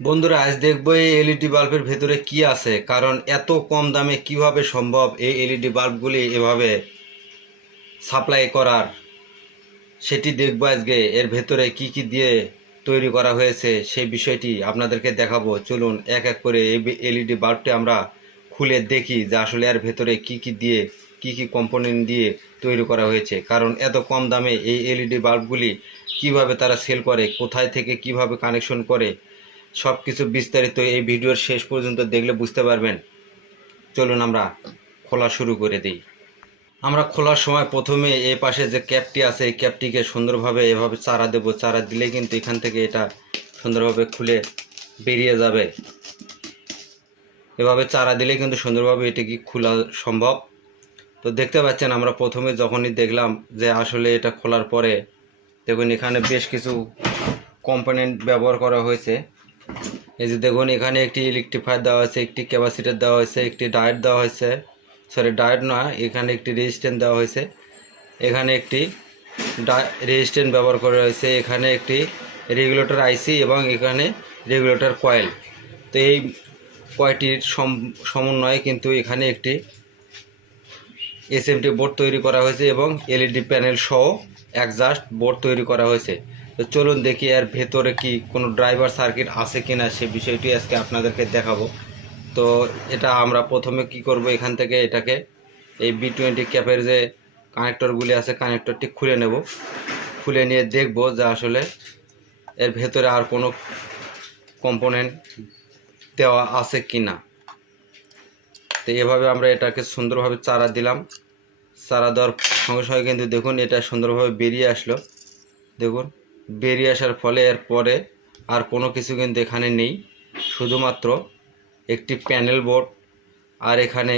বন্ধুরা, আজ দেখব এই এলইডি বাল্বের ভেতরে কি আছে, কারণ এত কম দামে কীভাবে সম্ভব এই এলইডি বাল্বগুলি এভাবে সাপ্লাই করার? সেটি দেখব আজকে। এর ভেতরে কি কি দিয়ে তৈরি করা হয়েছে, সেই বিষয়টি আপনাদেরকে দেখাবো। চলুন, এক এক করে এই এলইডি বাল্বটি আমরা খুলে দেখি যে আসলে এর ভেতরে কি কি দিয়ে, কি কি কম্পোনেন্ট দিয়ে তৈরি করা হয়েছে। কারণ এত কম দামে এই এলইডি বাল্বগুলি কীভাবে তারা সেল করে, কোথায় থেকে কীভাবে কানেকশন করে সব কিছু বিস্তারিত এই ভিডিওর শেষ পর্যন্ত দেখলে বুঝতে পারবেন। চলুন আমরা খোলা শুরু করে দিই। আমরা খোলার সময় প্রথমে এই পাশে যে ক্যাপটি আছে, এই ক্যাপটিকে সুন্দরভাবে এভাবে চারা দেবো। চারা দিলে কিন্তু এখান থেকে এটা সুন্দরভাবে খুলে বেরিয়ে যাবে। এভাবে চারা দিলে কিন্তু সুন্দরভাবে এটি কি খোলা সম্ভব। তো দেখতে পাচ্ছেন, আমরা প্রথমে যখনই দেখলাম যে আসলে এটা খোলার পরে, দেখুন এখানে বেশ কিছু কম্পোনেন্ট ব্যবহার করা হয়েছে। এই যে দেখুন, এখানে একটি ইলেকট্রিফায়ার দেওয়া হয়েছে, একটি ক্যাপাসিটার দেওয়া হয়েছে, একটি ডায়েট দেওয়া হয়েছে। সরি ডায়েট নয় এখানে একটি রেজিস্ট্যান্ট দেওয়া হয়েছে। এখানে একটি রেজিস্ট্যান্ট ব্যবহার করা হয়েছে। এখানে একটি রেগুলেটর আইসি এবং এখানে রেগুলেটর কয়েল তো এই কয়টির সম- সমন্বয়ে কিন্তু এখানে একটি এসএমটি বোর্ড তৈরি করা হয়েছে এবং এলইডি প্যানেল সহ একজাস্ট বোর্ড তৈরি করা হয়েছে। তো চলুন দেখি এর ভেতরে কি কোনো ড্রাইভার সার্কিট আছে কিনা সে বিষয়টি আজকে আপনাদেরকে দেখাবো। তো এটা আমরা প্রথমে কি করব এখান থেকে এটাকে, এই বি টোয়েন্টি ক্যাপের যে কানেক্টরগুলি আছে কানেক্টরটি খুলে নেব। খুলে নিয়ে দেখব যে আসলে এর ভেতরে আর কোনো কম্পোনেন্ট দেওয়া আছে কি না তো এভাবে আমরা এটাকে সুন্দরভাবে চারা দিলাম। চারা দেওয়ার সঙ্গে সঙ্গে কিন্তু দেখুন এটা সুন্দরভাবে বেরিয়ে আসলো। দেখুন। বেরিয়ে আসার ফলে এর পরে আর কোনো কিছু কিন্তু এখানে নেই। শুধুমাত্র একটি প্যানেল বোর্ড আর এখানে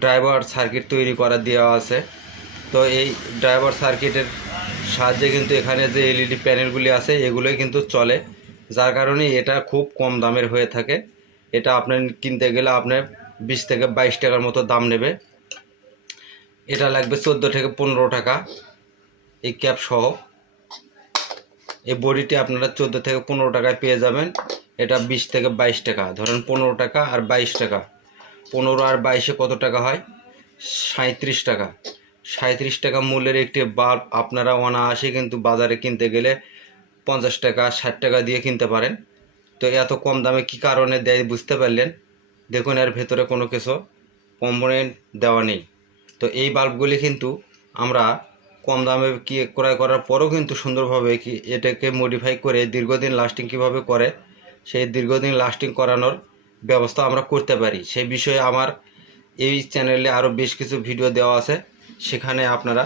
ড্রাইভার সার্কিট তৈরি করা দেওয়া আছে। তো এই ড্রাইভার সার্কিটের সাহায্যে কিন্তু এখানে যে এলইডি প্যানেলগুলি আছে, এগুলোই কিন্তু চলে। যার কারণে এটা খুব কম দামের হয়ে থাকে। এটা আপনার কিনতে গেলে আপনার বিশ থেকে বাইশ টাকার মতো দাম নেবে। এটা লাগবে চোদ্দ থেকে পনেরো টাকা। এই ক্যাপ সহ এই বডিটি আপনারা চোদ্দ থেকে পনেরো টাকায় পেয়ে যাবেন। এটা বিশ থেকে বাইশ টাকা। ধরেন পনেরো টাকা আর বাইশ টাকা। পনেরো আর বাইশে কত টাকা হয়? সাঁত্রিশ টাকা। সাঁত্রিশ টাকা মূল্যের একটি বাল্ব আপনারা অনায়াসে কিন্তু বাজারে কিনতে গেলে পঞ্চাশ টাকা, ষাট টাকা দিয়ে কিনতে পারেন। তো এত কম দামে কি কারণে দেয় বুঝতে পারলেন? দেখুন, এর ভেতরে কোনো কিছু কম্পোনেন্ট দেওয়া নেই। তো এই বাল্বগুলি কিন্তু আমরা কম দামে কি ক্রয় করার পরেও কিন্তু সুন্দরভাবে কি এটাকে মডিফাই করে দীর্ঘদিন লাস্টিং কীভাবে করে, সেই দীর্ঘদিন লাস্টিং করানোর ব্যবস্থা আমরা করতে পারি। সেই বিষয়ে আমার এই চ্যানেলে আরও বেশ কিছু ভিডিও দেওয়া আছে, সেখানে আপনারা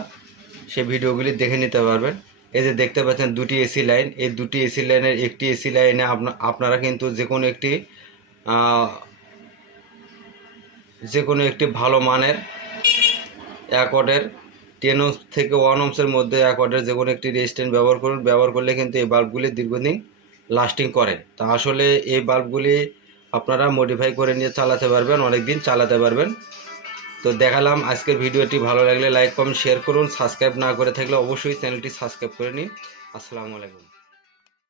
সেই ভিডিওগুলি দেখে নিতে পারবেন। এই যে দেখতে পাচ্ছেন দুটি এসি লাইন এই দুটি এসি লাইনের একটি এসি লাইনে আপনা- আপনারা কিন্তু যে কোনো একটি যে কোনো একটি ভালো মানের এক অর্ডের টেন ওমস থেকে ওয়ান ওমসের মধ্যে এক ওয়াটের যে কোনো একটি রেজিস্ট্যান্ট ব্যবহার করুন। ব্যবহার করলে কিন্তু এই বাল্বগুলি দীর্ঘদিন লাস্টিং করে। তা আসলে এই বাল্বগুলি আপনারা মডিফাই করে নিয়ে চালাতে পারবেন অনেক দিন চালাতে পারবেন। তো দেখালাম আজকের ভিডিওটি। ভালো লাগলে লাইক কমেন্ট শেয়ার করুন। সাবস্ক্রাইব না করে থাকলে অবশ্যই চ্যানেলটি সাবস্ক্রাইব করে নিন। আসসালামু আলাইকুম।